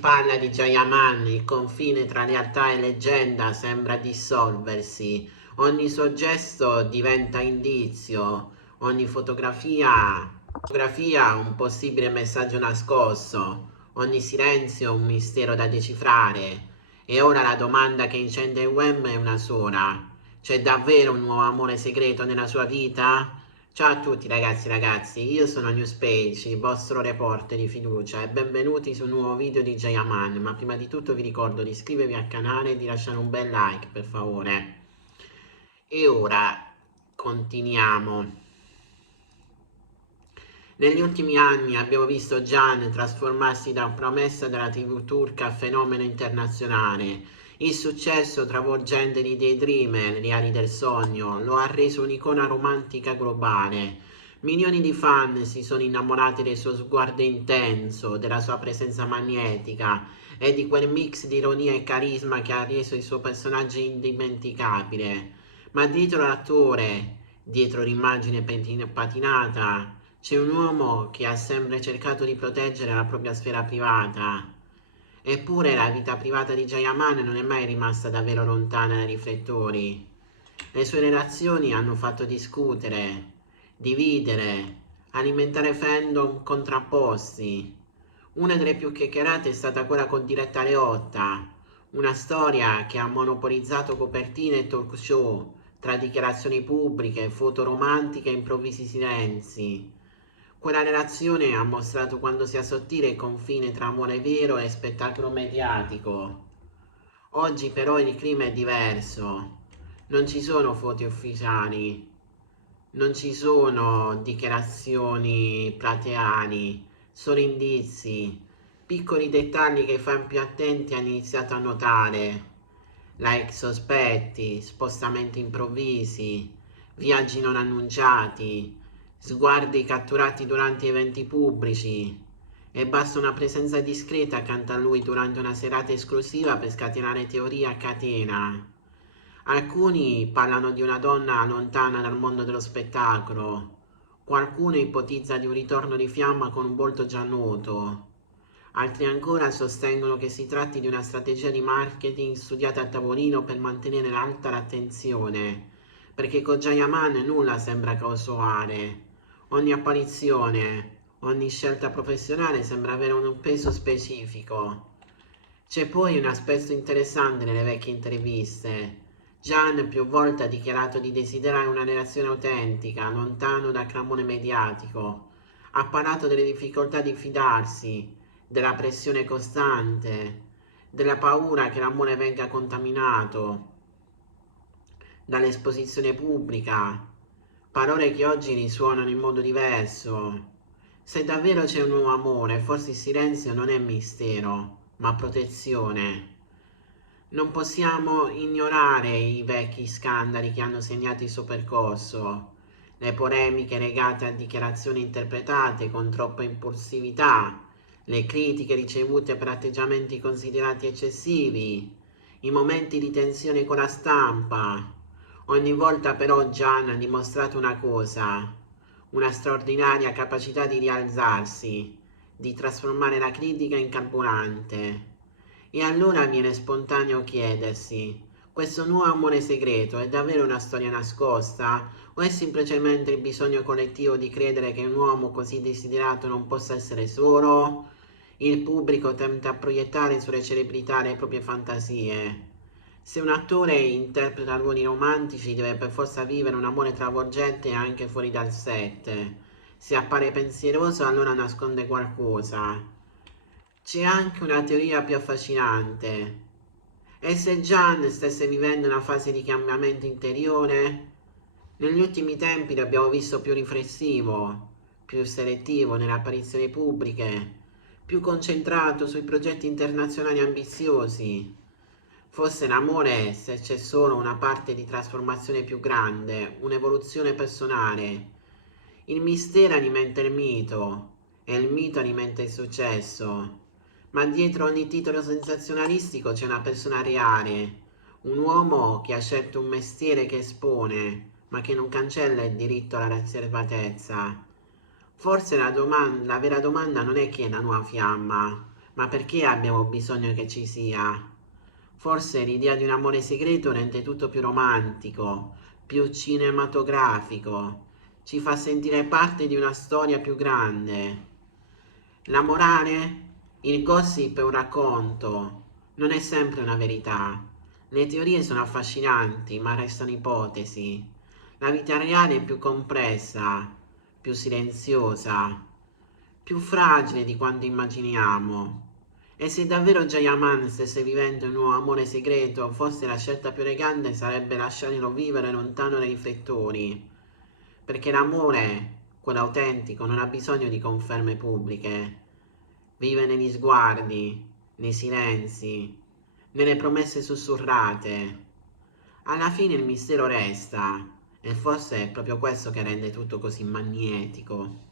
Parla di Jayaman, il confine tra realtà e leggenda sembra dissolversi, ogni suo gesto diventa indizio, ogni fotografia un possibile messaggio nascosto, ogni silenzio un mistero da decifrare. E ora la domanda che incende il web è una sola: c'è davvero un nuovo amore segreto nella sua vita? Ciao a tutti ragazzi e ragazzi, io sono Newspage, il vostro reporter di fiducia e benvenuti su un nuovo video di Jayaman, ma prima di tutto vi ricordo di iscrivervi al canale e di lasciare un bel like per favore. E ora continuiamo. Negli ultimi anni abbiamo visto Gian trasformarsi da promessa della TV turca a fenomeno internazionale. Il successo travolgente di Daydreamer, gli ali del sogno, lo ha reso un'icona romantica globale. Milioni di fan si sono innamorati del suo sguardo intenso, della sua presenza magnetica e di quel mix di ironia e carisma che ha reso il suo personaggio indimenticabile. Ma dietro l'attore, dietro l'immagine patinata, c'è un uomo che ha sempre cercato di proteggere la propria sfera privata. Eppure la vita privata di Jayaman non è mai rimasta davvero lontana dai riflettori. Le sue relazioni hanno fatto discutere, dividere, alimentare fandom contrapposti. Una delle più chiacchierate è stata quella con Diletta Leotta, una storia che ha monopolizzato copertine e talk show, tra dichiarazioni pubbliche, foto romantiche e improvvisi silenzi. Quella relazione ha mostrato quando sia sottile il confine tra amore vero e spettacolo mediatico. Oggi però il clima è diverso. Non ci sono foto ufficiali, non ci sono dichiarazioni plateali, solo indizi, piccoli dettagli che i fan più attenti hanno iniziato a notare. Like sospetti, spostamenti improvvisi, viaggi non annunciati, sguardi catturati durante eventi pubblici. E basta una presenza discreta accanto a lui durante una serata esclusiva per scatenare teorie a catena. Alcuni parlano di una donna lontana dal mondo dello spettacolo, qualcuno ipotizza di un ritorno di fiamma con un volto già noto, altri ancora sostengono che si tratti di una strategia di marketing studiata a tavolino per mantenere alta l'attenzione, perché con Jayaman nulla sembra casuale. Ogni apparizione, ogni scelta professionale sembra avere un peso specifico. C'è poi un aspetto interessante nelle vecchie interviste. Gian più volte ha dichiarato di desiderare una relazione autentica, lontano dal clamore mediatico. Ha parlato delle difficoltà di fidarsi, della pressione costante, della paura che l'amore venga contaminato dall'esposizione pubblica, parole che oggi risuonano in modo diverso. Se davvero c'è un nuovo amore, forse il silenzio non è mistero, ma protezione. Non possiamo ignorare i vecchi scandali che hanno segnato il suo percorso, le polemiche legate a dichiarazioni interpretate con troppa impulsività, le critiche ricevute per atteggiamenti considerati eccessivi, i momenti di tensione con la stampa. Ogni volta però Gian ha dimostrato una cosa: una straordinaria capacità di rialzarsi, di trasformare la critica in carburante. E allora viene spontaneo chiedersi: questo nuovo amore segreto è davvero una storia nascosta? O è semplicemente il bisogno collettivo di credere che un uomo così desiderato non possa essere solo? Il pubblico tenta a proiettare sulle celebrità le proprie fantasie. Se un attore interpreta ruoli romantici deve per forza vivere un amore travolgente anche fuori dal set. Se appare pensieroso allora nasconde qualcosa. C'è anche una teoria più affascinante. E se Gian stesse vivendo una fase di cambiamento interiore? Negli ultimi tempi l'abbiamo visto più riflessivo, più selettivo nelle apparizioni pubbliche, più concentrato sui progetti internazionali ambiziosi. Forse l'amore se c'è solo una parte di trasformazione più grande, un'evoluzione personale. Il mistero alimenta il mito e il mito alimenta il successo. Ma dietro ogni titolo sensazionalistico c'è una persona reale, un uomo che ha scelto un mestiere che espone, ma che non cancella il diritto alla riservatezza. Forse la vera domanda non è chi è la nuova fiamma, Ma perché abbiamo bisogno che ci sia? Forse l'idea di un amore segreto rende tutto più romantico, più cinematografico, ci fa sentire parte di una storia più grande. La morale? Il gossip è un racconto, non è sempre una verità. Le teorie sono affascinanti, ma restano ipotesi. La vita reale è più complessa, più silenziosa, più fragile di quanto immaginiamo. E se davvero Jayaman stesse vivendo un nuovo amore segreto, forse la scelta più elegante sarebbe lasciarlo vivere lontano dai riflettori, perché l'amore, quello autentico, non ha bisogno di conferme pubbliche, vive negli sguardi, nei silenzi, nelle promesse sussurrate. Alla fine il mistero resta, e forse è proprio questo che rende tutto così magnetico.